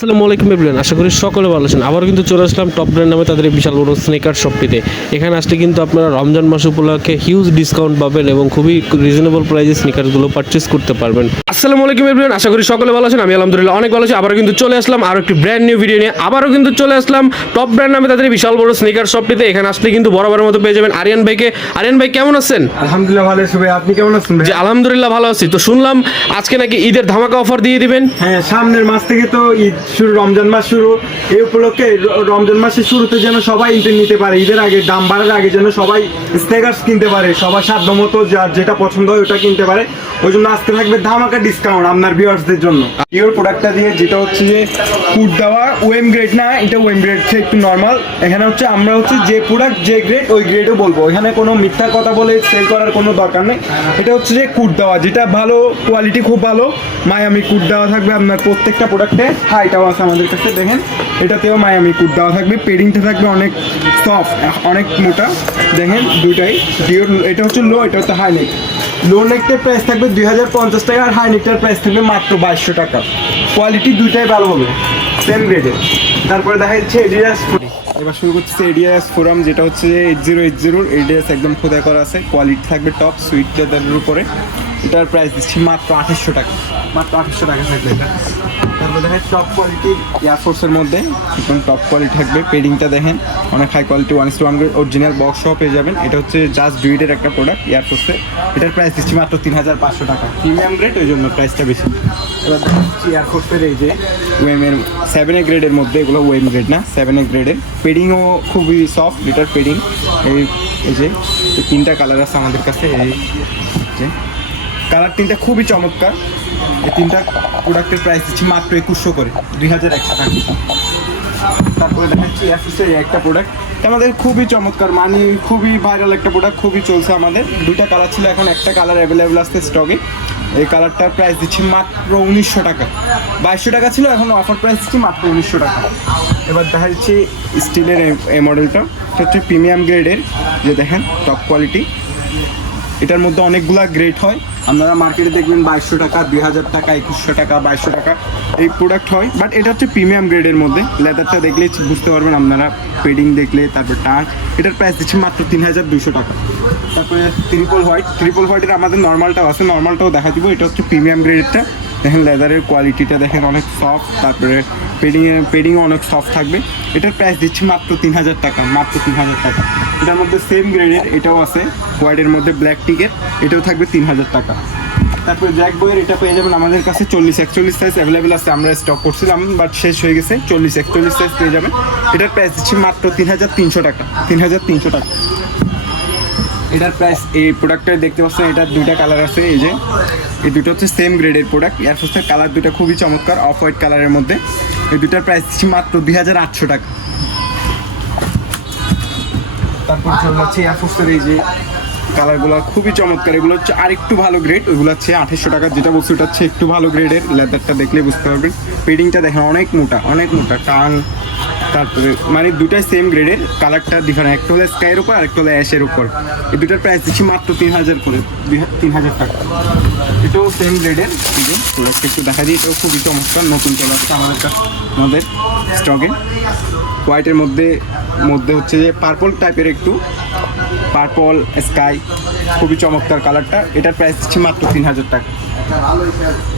আসসালামু আলাইকুম এভরিওয়ান আশা করি সকলে ভালো আছেন। আবারও কিন্তু চলে আসলাম টপ ব্র্যান্ড নামে তাদের বিশাল বড় স্নেকার শপটিতে এখানে আসলে কিন্তু আপনারা রমজান মাস উপলক্ষে হিউজ ডিসকাউন্ট পাবেন এবং খুবই রিজনেবল প্রাইসে স্নিকারগুলো পারচেস করতে পারবেন। আসসালামু আলাইকুম এভরিওয়ান আশা করি সকলে ভালো আছেন আমি আলহামদুলিল্লাহ অনেক ভালো আছি। আবারও কিন্তু চলে আসলাম আরও একটি ব্র্যান্ড নিউ ভিডিও নিয়ে। আবারও কিন্তু চলে আসলাম টপ ব্র্যান্ড নামে তাদের বিশাল বড় স্নিকার শপটিতে এখানে আসলে কিন্তু বরাবরের মতো পেয়ে যাবেন আরিয়ান ভাইকে। আরিয়ান ভাই কেমন আছেন? আলহামদুলিল্লাহ ভালো আছি ভাই। আপনি কেমন আছেন যে আলহামদুলিল্লাহ ভালো আছি। তো শুনলাম আজকে নাকি ঈদের ধামাকা অফার দিয়ে দিবেন। হ্যাঁ সামনের মাস থেকে তো ঈদ শুরু, রমজান মাস শুরু। এই উপলক্ষে রমজান মাসের শুরুতে যেন সবাই ইন্টার নিতে পারে, ঈদের আগে, দাম বাড়ার আগে যেন সবাই স্নেকার্স কিনতে পারে, সবার সাধ্য মতো যার যেটা পছন্দ হয় ওটা কিনতে পারে। ওই জন্য আজকে থাকবে ধামাকা ডিসকাউন্ট আপনার ভিউয়ার্সদের জন্য। পিওর প্রোডাক্টটা দিয়ে যেটা হচ্ছে যে ফুড দেওয়া ওয়েম গ্রেড না, এটা ওয়েম গ্রেড থেকে একটু নর্মাল এখানে হচ্ছে আমরা হচ্ছে যে প্রোডাক্ট যে গ্রেড ওই গ্রেডও বলব। এখানে কোনো মিথ্যা কথা বলে সেল করার কোনো দরকার নেই। এটা হচ্ছে যে কুট দেওয়া, যেটা ভালো কোয়ালিটি খুব ভালো। মায়ামি কুট দেওয়া থাকবে আপনার প্রত্যেকটা প্রোডাক্টে হাইটাও আছে আমাদের কাছে, দেখেন। এটাতেও মায়ামি কুট দেওয়া থাকবে, পেডিংটা থাকবে অনেক সফট অনেক মোটা। দেখেন দুটাই ডিওর এটা হচ্ছে লো এটা হচ্ছে হাই নেক লো নেকটার প্রাইস থাকবে দুই হাজার পঞ্চাশ টাকা আর হাই নেকটার প্রাইস থাকবে মাত্র বাইশশো টাকা। কোয়ালিটি দুইটাই ভালো হবে সেম গ্রেডের তারপরে দেখা যাচ্ছে এডিডাস এবার শুরু করছে এডিএস ফোরাম যেটা হচ্ছে এইট জিরো এইট জিরোর এডিএস একদম খোদাই করা আছে। কোয়ালিটি থাকবে টপ সুইট লেদারের উপরে। এটার প্রাইস দিচ্ছি মাত্র আঠাশশো টাকা। মাত্র আঠাশশো টাকা থাকবে এটা। তারপর দেখেন টপ কোয়ালিটি এয়ারফোর্সের মধ্যে একদম টপ কোয়ালিটি থাকবে। পেডিংটা দেখেন, অনেক high quality one two one original box সহ পেয়ে যাবেন। এটা হচ্ছে জাস্ট ডুইটের একটা প্রোডাক্ট এয়ারফোর্সের এটার প্রাইস দিচ্ছি মাত্র তিন হাজার পাঁচশো টাকা। প্রিমিয়াম গ্রেড ওই জন্য প্রাইসটা বেশি। এবার দেখাচ্ছি এয়ারফোর্সের এই যে ওয়েমের সেভেন এ গ্রেডের মধ্যে, এগুলো ওয়েম গ্রেড না সেভেন এ গ্রেডের পেডিংও খুবই সফট এটার পেডিং এই এই যে তিনটা কালার আছে আমাদের কাছে, এই যে। কালার তিনটা খুবই চমৎকার। এই তিনটা প্রোডাক্টের প্রাইস দিচ্ছি মাত্র একুশশো করে, দুই হাজার একশো টাকা। তারপরে দেখাচ্ছি অ্যাসিসের একটা প্রোডাক্ট আমাদের খুবই চমৎকার মানে খুবই ভাইরাল একটা প্রোডাক্ট খুবই চলছে আমাদের। দুইটা কালার ছিল, এখন একটা কালার অ্যাভেলেবেল আসছে স্টকে এই কালারটার প্রাইস দিচ্ছি মাত্র উনিশশো টাকা। বাইশশো টাকা ছিল, এখন অফার প্রাইস দিচ্ছি মাত্র উনিশশো টাকা। এবার দেখা যাচ্ছে স্টিলের এই মডেলটা হচ্ছে প্রিমিয়াম গ্রেডের যে দেখেন টপ কোয়ালিটি এটার মধ্যে অনেকগুলা গ্রেড হয়। আপনারা মার্কেটে দেখবেন বাইশশো টাকা, দুই হাজার টাকা, একুশশো টাকা, বাইশশো টাকা এই প্রোডাক্ট হয়। বাট এটা হচ্ছে প্রিমিয়াম গ্রেডের মধ্যে। লেদারটা দেখলেই বুঝতে পারবেন আপনারা। পেডিং দেখলে, তারপর টান এটার প্রাইস দিচ্ছে মাত্র তিন হাজার দুশো টাকা। তারপরে ট্রিপল হোয়াইট ট্রিপল হোয়াইটের আমাদের নর্মালটাও আছে। নর্মালটাও দেখা দিব। এটা হচ্ছে প্রিমিয়াম গ্রেডেরটা দেখেন লেদারের কোয়ালিটিটা দেখেন অনেক সফট তারপরে পেডিংয়ে পেডিংও অনেক সফট থাকবে। এটার প্রাইস দিচ্ছি মাত্র তিন হাজার টাকা, মাত্র তিন হাজার টাকা। এটার মধ্যে সেম গ্রেডের এটাও আছে। হোয়াইটের মধ্যে ব্ল্যাক টিকেট এটাও থাকবে তিন হাজার টাকা। তারপরে ব্ল্যাক বইয়ের এটা পেয়ে যাবেন আমাদের কাছে চল্লিশ একচল্লিশ সাইজ অ্যাভেলেবেল আছে, আমরা স্টক করছিলাম বাট শেষ হয়ে গেছে। চল্লিশ একচল্লিশ সাইজ পেয়ে যাবেন। এটার প্রাইস দিচ্ছি মাত্র তিন হাজার তিনশো টাকা তিন হাজার তিনশো টাকা। এটার প্রাইস এই প্রোডাক্টটা দেখতে পাচ্ছেন এটার দুইটা কালার আছে, এই যে। এই দুটো হচ্ছে সেম গ্রেডের প্রোডাক্ট এয়ারফোর্সের কালার দুটো খুবই চমৎকার অফ হোয়াইট কালারের মধ্যে। এই দুটার প্রাইস মাত্র দুই হাজার আটশো টাকা। তারপর চলে যাচ্ছে এই যে কালারগুলো খুবই চমৎকার। এগুলো হচ্ছে আর একটু ভালো গ্রেড ওইগুলো হচ্ছে আঠাশশো টাকা। যেটা বলছি ওটা হচ্ছে একটু ভালো গ্রেডের লেদারটা দেখলে বুঝতে পারবেন। পেডিংটা দেখেন অনেক মোটা অনেক মোটা। টাং তারপরে মানে দুটাই সেম গ্রেডের কালারটা ডিফারেন্ট একটা হলো স্কাইয়ের উপর আর একটা হলো অ্যাশের উপর। এই দুটার প্রাইস দিচ্ছি মাত্র তিন হাজার করে, তিন হাজার টাকা। এটাও সেম গ্রেডের প্রোডাক্ট একটু দেখা দিই, এটাও খুবই চমৎকার, নতুন চলে আমাদের কাছে আমাদের স্টকে হোয়াইটের মধ্যে মধ্যে হচ্ছে যে পার্পল টাইপের একটু। পার্পল স্কাই খুবই চমৎকার কালারটা এটার প্রাইস দিচ্ছি মাত্র তিন হাজার টাকা।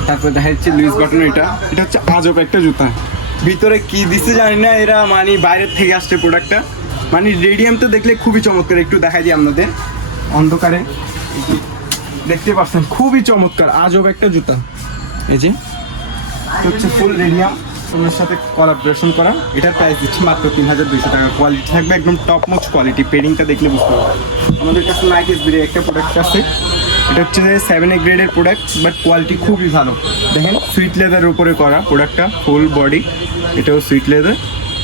তারপরে দেখা যাচ্ছে লুইস বাটন এটা। এটা হচ্ছে আজব একটা জুতা। ভিতরে কি দিচ্ছে জানি না, এরা মানে বাইরের থেকে আসছে প্রোডাক্টটা মানে রেডিয়াম তো দেখলে খুবই চমৎকার, একটু দেখাই দিই আপনাদের। অন্ধকারে। দেখতে পাচ্ছেন, খুবই চমৎকার, আজব একটা জুতা। এই যে হচ্ছে ফুল রেডিয়াম ওনার সাথে কোলাবরেশন করা। এটার প্রাইস দিচ্ছি মাত্র তিন হাজার দুইশো টাকা। কোয়ালিটি থাকবে একদম টপ মোস্ট কোয়ালিটি পেডিংটা দেখলে বুঝতে পারবে আমাদের কাছে নাইক এস এসবির একটা প্রোডাক্ট আছে। এটা হচ্ছে যে সেভেন এ গ্রেডের প্রোডাক্ট বাট কোয়ালিটি খুবই ভালো। দেখেন সুইট লেদারের উপরে করা প্রোডাক্টটা ফুল বডি এটাও সুইট লেদার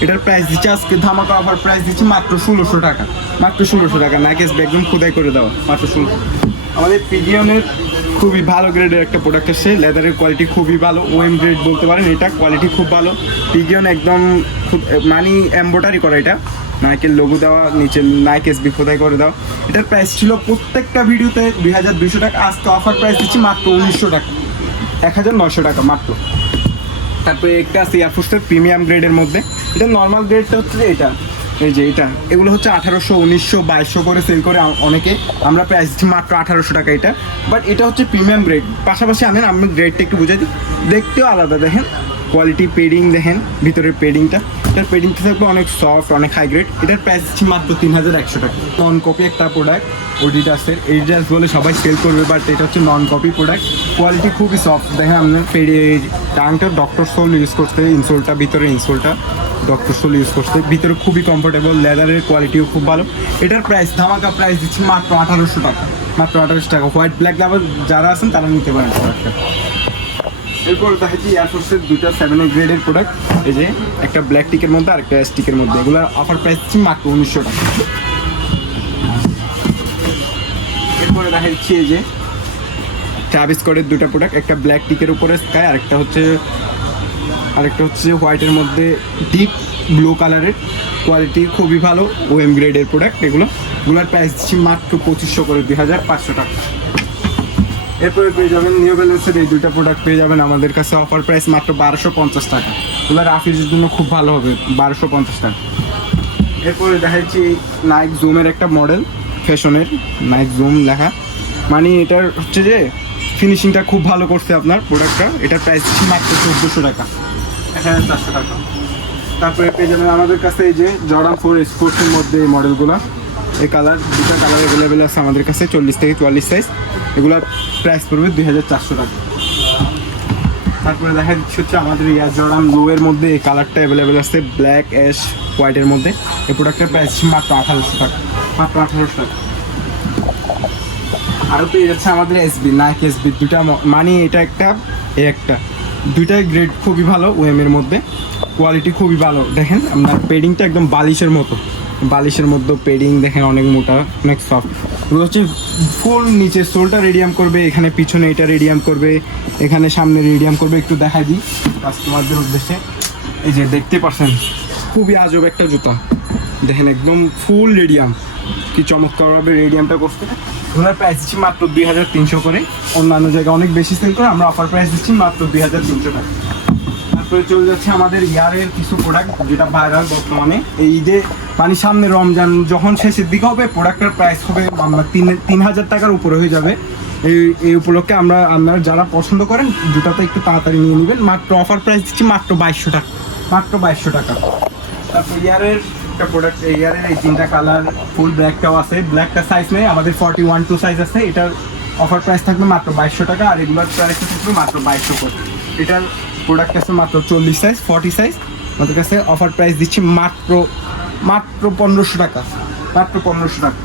এটার প্রাইস দিচ্ছে আজকে, ধামাকা অফার প্রাইস দিচ্ছে মাত্র ষোলোশো টাকা। মাত্র ষোলোশো টাকা নাইক এসবি একদম খোদাই করে দাও, মাত্র ষোলোশো আমাদের পিডিয়নের খুবই ভালো গ্রেডের একটা প্রোডাক্ট এসছে লেদারের কোয়ালিটি খুবই ভালো ওএম গ্রেড বলতে পারেন, এটা কোয়ালিটি খুব ভালো। পিগিয়ন একদম খুব, মানি এম্বোটারি করা এটা। নাইকের লোগো দেওয়া, নিচে নাইক এসবি খোদাই করে দাও। এটার প্রাইস ছিল প্রত্যেকটা ভিডিওতে দুই হাজার দুশো টাকা, আজকে অফার প্রাইস দিচ্ছি মাত্র উনিশশো টাকা। এক হাজার নশো টাকা মাত্র। তারপরে একটা আছে এয়ারফোর্সের প্রিমিয়াম গ্রেডের মধ্যে। এটা নর্মাল গ্রেডটা হচ্ছে যে এটা। এই যে এটা। এগুলো হচ্ছে আঠারোশো, উনিশশো, বাইশশো করে সেল করে অনেকে। আমরা প্রাইস মাত্র আঠারোশো টাকা এটা। বাট এটা হচ্ছে প্রিমিয়াম গ্রেড পাশাপাশি আনেন আমি গ্রেডটা একটু বুঝাই দিই। দেখতেও আলাদা, দেখেন। কোয়ালিটি পেডিং দেখেন, ভিতরের পেডিংটা এটার পেডিংটা থাকবে অনেক সফট অনেক হাই গ্রেড এটার প্রাইস দিচ্ছি মাত্র তিন হাজার একশো টাকা। নন কপি একটা প্রোডাক্ট ওডিডাসের এডিডাস বলে সবাই সেল করবে বাট এটা হচ্ছে নন কপি প্রোডাক্ট কোয়ালিটি খুবই সফট দেখেন আপনার পেডি টাংটা ডক্টর সোল ইউজ করতে ইনসোলটা ভিতরে ইনসোলটা ডক্টর সোল ইউজ করতে ভিতরে খুবই কমফোর্টেবল লেদারের কোয়ালিটিও খুব ভালো। এটার প্রাইস ধামাকা প্রাইস দিচ্ছি মাত্র আঠারোশো টাকা। মাত্র আঠারোশো টাকা। হোয়াইট ব্ল্যাক লাভার যারা আছেন তারা নিতে পারেন প্রোডাক্টটা এরপর দেখাচ্ছি এয়ারফোর্সের দুটো সেভেন গ্রেডের প্রোডাক্ট এই যে একটা ব্ল্যাক টিকের মধ্যে আর একটা স্টিকের মধ্যে। এগুলো অফার প্রাইস মাত্র উনিশশো টাকা। এরপরে দেখাচ্ছি এই যে ট্রাভিস স্কটের দুটো প্রোডাক্ট একটা ব্ল্যাক টিকের উপরে স্কাই আর একটা হচ্ছে আরেকটা হচ্ছে হোয়াইটের মধ্যে ডিপ ব্লু কালারের কোয়ালিটি খুবই ভালো ওএম গ্রেডের প্রোডাক্ট এগুলো। এগুলোর প্রাইস দিচ্ছি মাত্র পঁচিশশো করে দুই হাজার পাঁচশো টাকা। এরপরে পেয়ে যাবেন নিউ ব্যালেন্সের এই দুইটা প্রোডাক্ট পেয়ে যাবেন আমাদের কাছে অফার প্রাইস মাত্র বারোশো পঞ্চাশ টাকা। এগুলো রাফিজের জন্য খুব ভালো হবে, বারোশো পঞ্চাশ টাকা। এরপরে দেখাচ্ছি নাইক জুমের একটা মডেল ফ্যাশনের নাইক জুম লেখা। মানে এটার হচ্ছে যে ফিনিশিংটা খুব ভালো করছে আপনার প্রোডাক্টটা এটার প্রাইস মাত্র চোদ্দোশো টাকা। এক হাজার চারশো টাকা। তারপরে পেয়ে যাবেন আমাদের কাছে এই যে জর্ডান ফোর স্পোর্টসের মধ্যে এই মডেলগুলো এই কালার দুটা কালার অ্যাভেলেবেল আছে আমাদের কাছে, চল্লিশ থেকে চুয়াল্লিশ সাইজ এগুলোর প্রাইস পড়বে দুই হাজার চারশো টাকা। তারপরে দেখা যাচ্ছে হচ্ছে আমাদের ইয়ার জর্ডান লো এর মধ্যে এই কালারটা অ্যাভেলেবেল আছে ব্ল্যাক অ্যাশ হোয়াইটের মধ্যে। এই প্রোডাক্টের প্রাইস মাত্র আঠারোশো টাকা, মাত্র আঠারোশো টাকা। আরও পেয়ে যাচ্ছে আমাদের এসবি নাইক এসবি দুটা মানে এটা একটা, এ একটা। দুইটাই গ্রেড খুবই ভালো ওএমের মধ্যে। কোয়ালিটি খুবই ভালো। দেখেন, আপনার পেডিংটা একদম বালিশের মতো। বালিশের মধ্যে পেডিং দেখেন অনেক মোটা, অনেক সফট এগুলো হচ্ছে ফুল নিচে, সোলটা রেডিয়াম করবে, এখানে পিছনে এটা রেডিয়াম করবে, এখানে সামনে রেডিয়াম করবে, একটু দেখাই দিই কাস্টমারদের উদ্দেশ্যে। এই যে দেখতে পাচ্ছেন, খুবই আজব একটা জুতা। দেখেন একদম ফুল রেডিয়াম কি চমৎকারভাবে রেডিয়ামটা করছে। ওনার প্রাইস দিচ্ছি মাত্র দুই হাজার তিনশো করে। অন্যান্য জায়গায় অনেক বেশি সেল করে, আমরা অফার প্রাইস দিচ্ছি মাত্র দুই হাজার তিনশো টাকা। তারপরে চলে যাচ্ছে আমাদের ইয়ারের কিছু প্রোডাক্ট যেটা ভাইরাল বর্তমানে। এই ঈদে মানে সামনে রমজান যখন শেষের দিকে হবে প্রোডাক্টের প্রাইস হবে আমরা তিন তিন হাজার টাকার উপরে হয়ে যাবে। এই এই উপলক্ষে আমরা, আপনারা যারা পছন্দ করেন, জুতাটা একটু তাড়াতাড়ি নিয়ে নেবেন। মাত্র অফার প্রাইস দিচ্ছি মাত্র বাইশশো টাকা। মাত্র বাইশশো টাকা। তারপর ইয়ারের একটা প্রোডাক্ট ইয়ারের এই তিনটা কালার ফুল ব্ল্যাকটাও আছে। ব্ল্যাকটা সাইজ নেই, আমাদের ফর্টি ওয়ান টু সাইজ আছে। এটার অফার প্রাইস থাকবে মাত্র বাইশশো টাকা আর এগুলোর প্রাইস থাকবে মাত্র বাইশশো করে এটার প্রোডাক্ট আছে মাত্র চল্লিশ সাইজ ফর্টি সাইজ আমাদের কাছে অফার প্রাইস দিচ্ছি মাত্র মাত্র পনেরোশো টাকা, মাত্র পনেরোশো টাকা।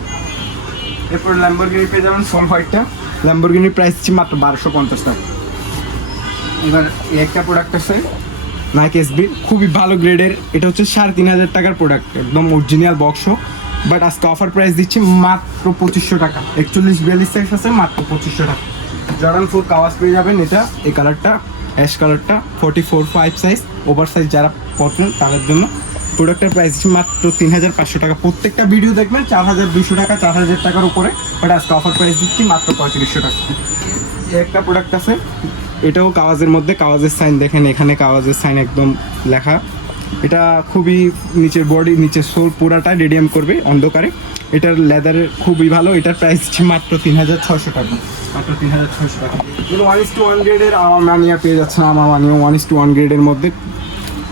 এরপর ল্যাম্বরগিনি পেয়ে যাবেন সোল হোয়াইটটা ল্যাম্বরগিনির প্রাইস দিচ্ছি মাত্র বারোশো পঞ্চাশ টাকা। এবার একটা প্রোডাক্ট আছে নাইক এসবি খুবই ভালো গ্রেডের এটা হচ্ছে সাড়ে তিন হাজার টাকার প্রোডাক্ট একদম অরিজিনাল বক্স বাট আজকে অফার প্রাইস দিচ্ছি মাত্র পঁচিশশো টাকা। একচল্লিশ বিয়াল্লিশ সাইজ আছে, মাত্র পঁচিশশো টাকা। জর্ডান ফোর কাওয়াজ পেয়ে যাবেন এটা, এই কালারটা অ্যাশ কালারটা forty four five size over size যারা পছন্দ তাদের জন্য। প্রোডাক্টের প্রাইস মাত্র তিন হাজার পাঁচশো টাকা। প্রত্যেকটা ভিডিও দেখবেন চার হাজার দুশো টাকা চার হাজার টাকার উপরে বাট আজকে অফার প্রাইস দিচ্ছি মাত্র পঁয়ত্রিশশো টাকা। একটা প্রোডাক্ট আছে, এটাও কাওয়াজের মধ্যে, কাওয়াজের সাইন দেখেন, এখানে কাওয়াজের সাইন একদম লেখা। এটা খুবই নিচের বডি নিচের সোল পুরাটা রেডিয়াম করবে অন্ধকারে। এটার লেদারের খুবই ভালো, এটার প্রাইস হচ্ছে মাত্র তিন হাজার ছশো টাকা। মাত্র তিন হাজার ছশো টাকা ওয়ান ইস টু ওয়ান গ্রেডের আমার মানিয়া পেয়ে যাচ্ছে, আমার মানিয়া ওয়ান ইস টু ওয়ান গ্রেডের মধ্যে।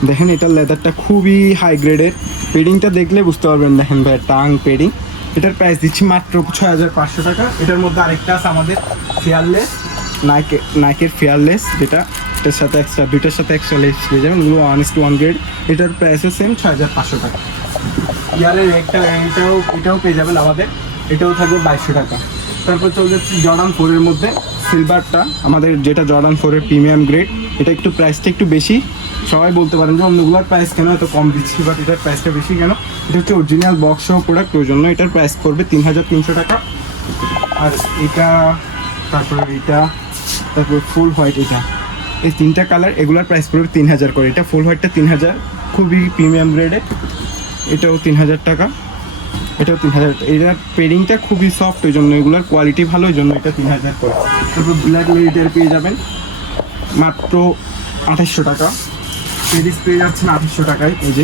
দেখেন, এটার লেদারটা খুবই হাই গ্রেডের পেডিংটা দেখলে বুঝতে পারবেন, দেখেন ভাই, টাং পেডিং এটার প্রাইস দিচ্ছি মাত্র ছয় হাজার পাঁচশো টাকা। এটার মধ্যে আরেকটা আছে আমাদের ফেয়ারলেস নাইকে নাইকের ফেয়ারলেস যেটা এটার সাথে এক্সট্রা দুইটার সাথে এক্সট্রা লেস পেয়ে যাবেন, এগুলো one is to one grade এটার প্রাইসও সেম ছয় হাজার পাঁচশো টাকা। ইয়ারের একটা এটাও এটাও পেয়ে যাবেন আমাদের। এটাও থাকবে বাইশশো টাকা। তারপর চলে যাচ্ছে জর্ডান ফোরের মধ্যে। সিলভারটা আমাদের যেটা জর্ডান ফোরের প্রিমিয়াম গ্রেড এটা একটু প্রাইসটা একটু বেশি। সবাই বলতে পারেন যে অন্যগুলোর প্রাইস কেন এত কম দিচ্ছি বাট এটার প্রাইসটা বেশি কেন? এটা হচ্ছে অরিজিনাল বক্স সহ প্রোডাক্ট ওই জন্য এটার প্রাইস করবে তিন হাজার তিনশো টাকা। আর এটা, তারপরে এটা, তারপর ফুল হোয়াইট এটা। এই তিনটা কালার এগুলোর প্রাইস পড়বে তিন হাজার করে। এটা ফুল হোয়াইটটা তিন হাজার খুবই প্রিমিয়াম গ্রেডে এটাও তিন হাজার টাকা। এটাও তিন হাজার এটার পেডিংটা খুবই সফট ওই জন্য এগুলোর কোয়ালিটি ভালো, ওই জন্য এটা তিন হাজার করে। তারপর ব্ল্যাক লেডিটার পেয়ে যাবেন। মাত্র আঠাশশো টাকা। পেরিস পেয়ে যাচ্ছেন আঠাশশো টাকায়। এই যে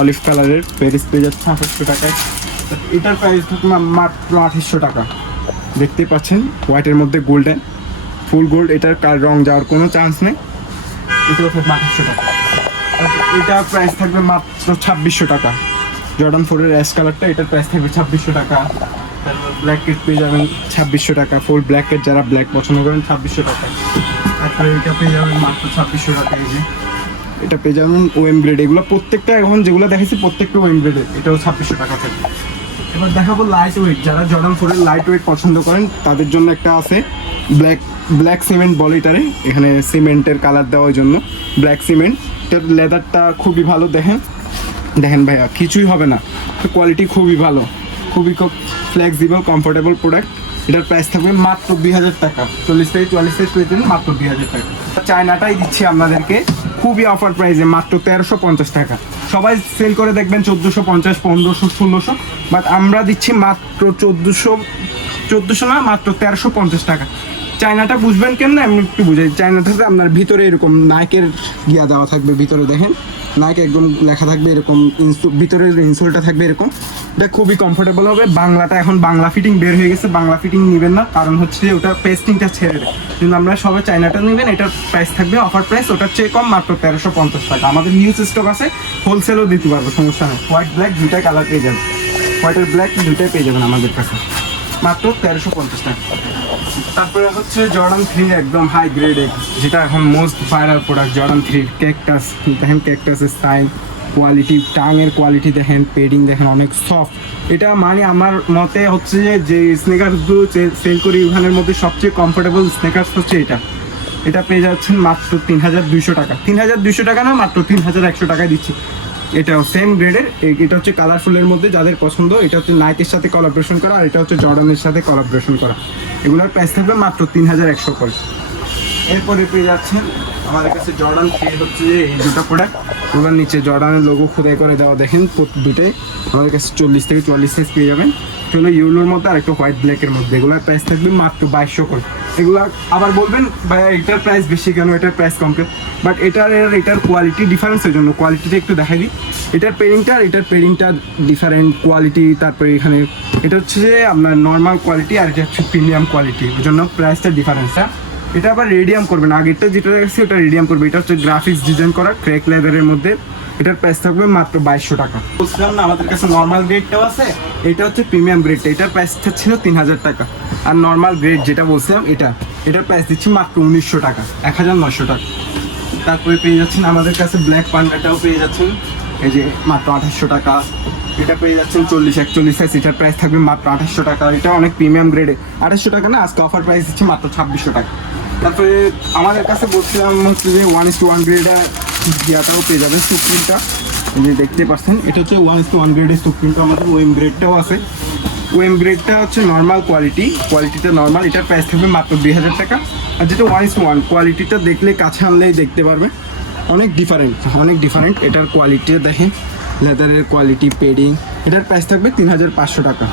অলিভ কালারের পেরিস পেয়ে যাচ্ছে আঠাশশো টাকায়। এটার প্রাইস থাকবে মাত্র আঠাশশো টাকা। দেখতেই পাচ্ছেন হোয়াইটের মধ্যে গোল্ডেন ফুল গোল্ড এটার কার রং যাওয়ার কোনো চান্স নেই। এটাও থাকবে আঠাশশো টাকা। এটার প্রাইস থাকবে মাত্র ছাব্বিশশো টাকা। জর্ডান ফোরের অ্যাশ কালারটা এটার প্রাইস থাকবে ছাব্বিশশো টাকা। তারপর ব্ল্যাক কেট পেয়ে যাবেন ছাব্বিশশো টাকা। ফুল ব্ল্যাক কেট যারা ব্ল্যাক পছন্দ করেন, ছাব্বিশশো টাকা। তারপরে এটা পেয়ে যাবেন মাত্র ছাব্বিশশো টাকা, এই যে। এটা পেয়ে যাবেন ওএম গ্রেড। এগুলো প্রত্যেকটা এখন যেগুলো দেখেছি প্রত্যেকটা ওএম গ্রেডের এটাও ছাব্বিশশো টাকা থাকবে এবার দেখাবো লাইট ওয়েট যারা জর্ডান ফোরের লাইট ওয়েট পছন্দ করেন, তাদের জন্য একটা আছে ব্ল্যাক ব্ল্যাক সিমেন্ট বলে এটারে এখানে সিমেন্টের কালার দেওয়ার জন্য। ব্ল্যাক সিমেন্ট এটার লেদারটা খুবই ভালো, দেখেন। দেখেন ভাইয়া, কিছুই হবে না। কোয়ালিটি খুবই ভালো। খুবই খুব ফ্লেক্সিবল কমফোর্টেবল প্রোডাক্ট এটার প্রাইস থাকবে মাত্র দুই হাজার টাকা। চল্লিশ থেকে চুয়াল্লিশ থেকে পেয়ে মাত্র দুই হাজার টাকা। চায়নাটাই দিচ্ছি আপনাদেরকে। খুবই অফার প্রাইসে মাত্র তেরোশো পঞ্চাশ টাকা। সবাই সেল করে দেখবেন চোদ্দোশো পঞ্চাশ, পনেরোশো, ষোলোশো বাট আমরা দিচ্ছি মাত্র চোদ্দোশো চোদ্দোশো না, মাত্র তেরোশো পঞ্চাশ টাকা। চায়নাটা বুঝবেন কেন না, আমি একটু বুঝাই। চায়নাটাতে আপনার ভিতরে এরকম নায়কের গিয়া দেওয়া থাকবে, ভিতরে দেখেন। নাইক একদম লেখা থাকবে এরকম ভিতরের ইনসোলটা থাকবে এরকম। এটা খুবই কমফোর্টেবল হবে। বাংলাটা এখন বাংলা ফিটিং বের হয়ে গেছে। বাংলা ফিটিং নেবেন না। কারণ হচ্ছে ওটা পেস্টিংটা ছেড়ে দেয়। কিন্তু আমরা সবাই চায়নাটা নেবেন। এটার প্রাইস থাকবে অফার প্রাইস ওটার চেয়ে কম, মাত্র তেরোশো পঞ্চাশ টাকা। আমাদের নিউজ স্টক আছে। হোলসেলও দিতে পারব, সমস্যা নেই। হোয়াইট ব্ল্যাক দুইটাই কালার পেয়ে যাবেন। হোয়াইট আর ব্ল্যাক দুইটাই পেয়ে যাবেন আমাদের কাছে। মাত্র তেরোশো পঞ্চাশ টাকা। তারপরে হচ্ছে জর্ডান থ্রি একদম হাই গ্রেড যেটা এখন most viral product Jordan three cactus দেখেন ক্যাকটাসের স্টাইল কোয়ালিটি টাঙের কোয়ালিটি দেখেন পেডিং দেখেন অনেক সফট এটা মানে আমার মতে হচ্ছে যে যে স্নেকার্সগুলো সেল করি ওখানের মধ্যে সবচেয়ে কমফোর্টেবল স্নেকার্স হচ্ছে এটা। এটা পেয়ে যাচ্ছেন মাত্র তিন হাজার দুইশো টাকা। তিন হাজার দুইশো টাকা না, মাত্র তিন হাজার একশো টাকায় দিচ্ছি। এটাও সেম গ্রেডের এটা হচ্ছে কালারফুলের মধ্যে যাদের পছন্দ, এটা হচ্ছে নাইকের সাথে কলাবরেশন করা, আর এটা হচ্ছে জর্ডানের সাথে কলাবরেশন করা। এগুলোর প্রাইস থাকবে মাত্র তিন হাজার একশো করে। এরপরে পেয়ে যাচ্ছেন আমাদের কাছে জর্ডান হচ্ছে যে এই দুটো প্রোডাক্ট ওগুলোর নিচে জর্ডানের লোগো খোদাই করে দেওয়া দেখেন দুটোই। আমাদের কাছে চল্লিশ থেকে চুয়াল্লিশ সাইজ পেয়ে যাবেন। চলো ইউলোর মধ্যে আর একটা হোয়াইট ব্ল্যাকের মধ্যে। এগুলোর প্রাইস থাকবে মাত্র বাইশশো করে। এগুলো আবার বলবেন, ভাই, এটার প্রাইস বেশি কেন? এটার প্রাইস কম কেন? বাট এটার এটার কোয়ালিটি ডিফারেন্সের জন্য কোয়ালিটিটা একটু দেখাই দিই। এটার পেরিংটা আর এটার পেরিংটা ডিফারেন্ট কোয়ালিটি তারপরে এখানে এটা হচ্ছে যে আপনার নর্মাল কোয়ালিটি আর এটা হচ্ছে প্রিমিয়াম কোয়ালিটি ওই জন্য প্রাইসটা ডিফারেন্সটা এটা আবার রেডিয়াম করবেন আগেরটা যেটা দেখছি, ওটা রেডিয়াম করবে। এটা হচ্ছে গ্রাফিক্স ডিজাইন করা ক্রেক লেদারের মধ্যে। এটার প্রাইস থাকবে মাত্র বাইশশো টাকা। বলছিলাম না, আমাদের কাছে নর্মাল গ্রেডটাও আছে, এটা হচ্ছে প্রিমিয়াম গ্রেডটা এটার প্রাইসটা ছিল তিন হাজার টাকা। আর নর্মাল গ্রেড যেটা বলছিলাম, এটা, এটার প্রাইস দিচ্ছি মাত্র উনিশশো টাকা এক হাজার নশো টাকা। তারপরে পেয়ে যাচ্ছেন আমাদের কাছে ব্ল্যাক পান্ডাটাও পেয়ে যাচ্ছেন, এই যে মাত্র আঠাশশো টাকা। এটা পেয়ে যাচ্ছেন চল্লিশ, একচল্লিশ সাইজ এটার প্রাইস থাকবে মাত্র আঠাশশো টাকা। এটা অনেক প্রিমিয়াম গ্রেডে আঠাশশো টাকা না, আজকে অফার প্রাইস দিচ্ছে মাত্র ছাব্বিশশো টাকা। তারপরে আমাদের কাছে বলছিলাম হচ্ছে যে ওয়ান ইস টু ওয়ান গ্রেডের ইয়াটাও পেয়ে যাবেন সুপ্রিমটা যে দেখতে পাচ্ছেন, এটা হচ্ছে ওয়ান টু ওয়ান গ্রেডের সুপ্রিমটা আমাদের ওয়েম গ্রেডটাও আছে। ওয়েম গ্রেডটা হচ্ছে নর্মাল কোয়ালিটি কোয়ালিটিটা নর্মাল এটার প্রাইস থাকবে মাত্র দুই হাজার টাকা। আর যেটা ওয়ান ইস ওয়ান কোয়ালিটিটা দেখলে কাছে আনলেই দেখতে পারবে। অনেক ডিফারেন্ট অনেক ডিফারেন্ট এটার কোয়ালিটিটা দেখেন লেদারের কোয়ালিটি পেডিং এটার প্রাইস থাকবে তিন হাজার পাঁচশো টাকা।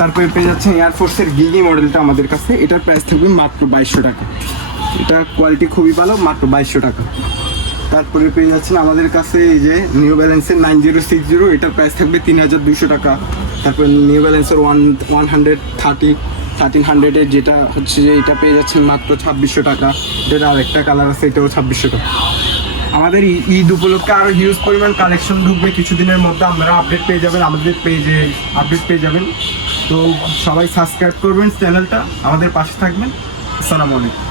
তারপরে পেয়ে যাচ্ছেন এয়ারফোর্সের গিগি মডেলটা আমাদের কাছে, এটার প্রাইস থাকবে মাত্র বাইশশো টাকা। এটার কোয়ালিটি খুবই ভালো, মাত্র বাইশশো টাকা। তারপরে পেয়ে যাচ্ছেন আমাদের কাছে এই যে নিউ ব্যালেন্সের নাইন জিরো সিক্স জিরো এটার প্রাইস থাকবে তিন হাজার দুশো টাকা। তারপরে নিউ ব্যালেন্সের one one hundred thirty thirteen হান্ড্রেডের যেটা হচ্ছে যে এটা পেয়ে যাচ্ছেন মাত্র ছাব্বিশশো টাকা। এটার আরেকটা কালার আছে, এটাও ছাব্বিশশো টাকা। আমাদের ঈদ উপলক্ষে আরও হিউজ পরিমাণ কালেকশন ঢুকবে কিছুদিনের মধ্যে আমরা আপডেট পেয়ে যাবেন, আমাদের পেজে আপডেট পেয়ে যাবেন। তো সবাই সাবস্ক্রাইব করবেন চ্যানেলটা আমাদের পাশে থাকবেন। আসসালামু আলাইকুম।